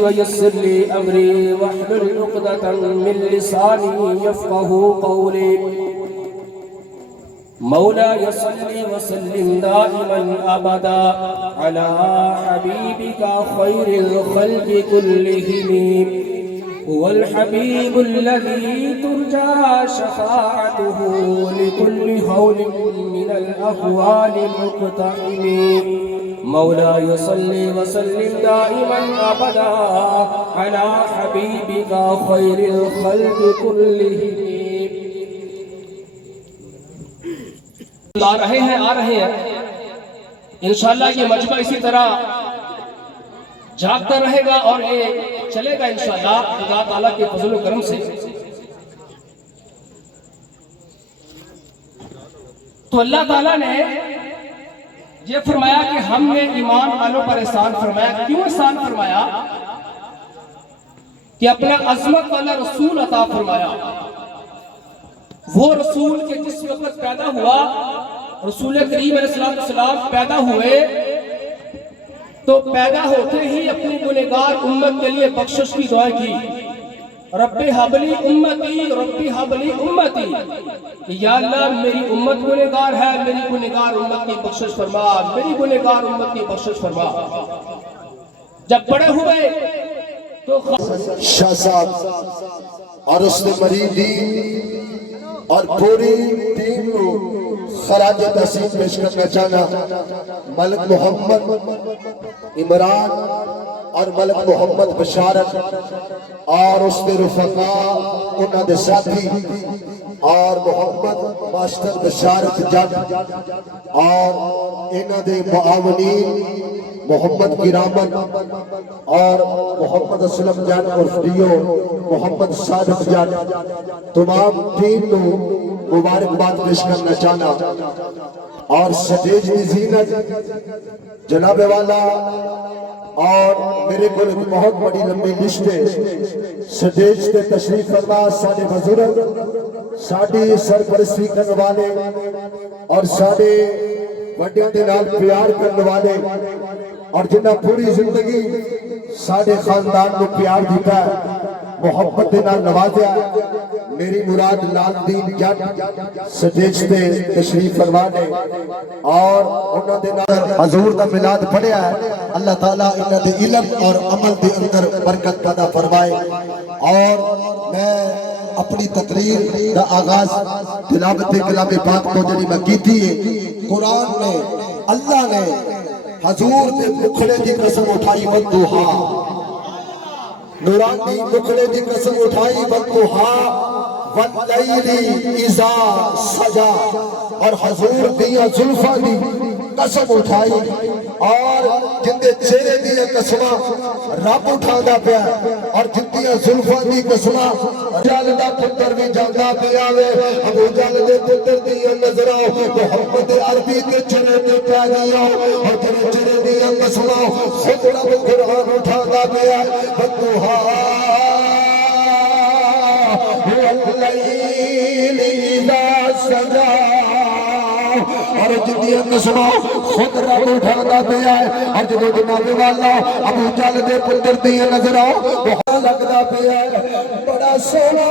ويسر لي أمري واحلل عقدة من لساني يفقهوا قولي مولاي صل وسلم دائما أبدا على حبيبك خير الخلق كلهم هو الحبيب الذي ترجى شفاعته لكل هول من الأهوال مقتحم مولاي صل وسلم دائما أبدا على حبيبك خير الخلق كلهم. آ رہے ہیں انشاءاللہ یہ مجمع اسی طرح جاگتا رہے گا اور یہ چلے گا انشاءاللہ خدا تعالیٰ کے فضل و کرم سے. تو اللہ تعالیٰ نے یہ فرمایا کہ ہم نے ایمان والوں پر احسان فرمایا. کیوں احسان فرمایا؟ کہ اپنا عظمت والا رسول عطا فرمایا. وہ رسول کے جس وقت پیدا ہوا، رسول کریم علیہ السلام پیدا ہوئے تو پیدا ہوتے ہی اپنی گنہگار امت کے لیے بخشش کی دعائیں کی. رب حبلی امتی، رب حبلی امتی، کہ یا اللہ میری امت گنہگار ہے، میری گنہگار امت کی بخشش فرما، میری گنہگار امت کی بخشش فرما. جب بڑے ہوئے تو شاہ صاحب اور اس نے مریدی اور پوری ٹیم کو خراج تحسین پیش کرنا چاہنا ملک محمد عمران اور ملک محمد بشارت اور اس کے رفقاء انہاں دے ساتھی اور محمد ماسٹر بشارت جگ اور انہاں دے معاونین محمد کرامن اور محمد اسلم جان اور فریو محمد صادق جان تمام ٹیم کو مبارکباد پیش کرنا چاہنا. اور سٹیج کی زینت جناب والا اور میرے کو ایک بہت بڑی لمبی لسٹ ہے. سٹیج تے تشریف فرما ساڈے بزرگ ساڈی سرپرستی کرنے والے اور ساڈے وڈیاں دے نال پیار کرنے والے اور جنہاں پوری زندگی ساڈے خاندان کو پیار دیتا ہے، محبت دے نال نوازیا. میری مراد لال دین جٹ سٹیج تے تشریف فرما نے اور انہاں دے نال حضور دا میلاد پڑھیا ہے. اللہ تعالیٰ انہاں دے علم اور عمل دے اندر برکت پیدا فرمائے. اور میں اپنی تقریر دا آغاز تلاوت کلام پاک کو جڑی میں کیتی ہے. قرآن نے اللہ نے حضور دے مکھڑے دی قسم اٹھائی والضحیٰ، نورانی مکھڑے دی قسم اٹھائی والضحیٰ واللیل اذا سجا، اور حضور دیا زلفاں دی قسم اٹھائی اور جندے چہرے دیا قسمہ رب اٹھانا پیا اور جندیاں زلفاں دی قسمہ جال دا پتر بھی جانا پیا وے. ابو جال دے پتر دیا نظر آؤ محمد عربی دے چہرے دے پیا گیا اور تیرے چہرے دیا قسمہ خود رب قرآن اٹھانا پیا. والضحیٰ واللیل اذا سجا، اور جدیاں قسمہ خود رب اٹھانا پیا ہے. اور جدو جناب والا ابو جہل دے پتر دیا نظر آؤ بہت لگدا پیا ہے، بڑا سونا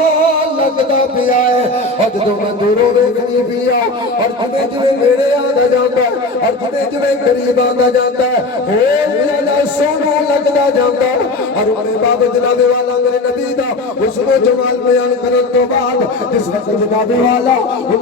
لگدا پیا ہے. اور جدو میں دوروں ویکھنی پیا اور جویں جویں میرے آندا جاندا اور جویں جویں قریب آندا جاندا ہے او میرا سونا لگدا جاندا. اور میرے بابا جناب والا میرے نبی دا حسن و جمال بیان کرن تو بعد جس وقت جناب والا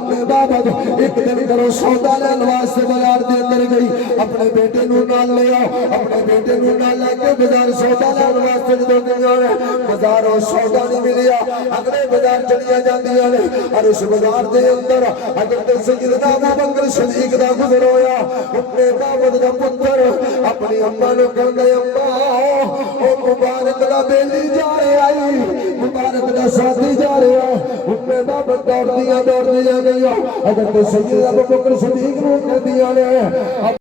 میرے بابا ایک دن کرو سودا لین واسطے بازار دے اندر گئی، اپنے بیٹے نوں نال لے آؤ، اپنے بیٹے نوں نال لے کے بازار سودا لین واسطے جدوں گئیاں نے بازاروں سودا نہیں ملیا، اگلے بازار چلیاں جاندیاں نے. اور اس بازار دے اندر حضرت سیدنا ابو بکر صدیق دا گزر ہویا. اپنے بابا دا پتر اپنی اماں نوں کہندا اماں او مبارک دا بیلی جا رہا ہے، مبارک دا ساتھی جا رہا ہے. اپنے بابا دوڑدیاں گئیاں حضرت سیدنا ابو بکر صدیق نوں کہندیاں نے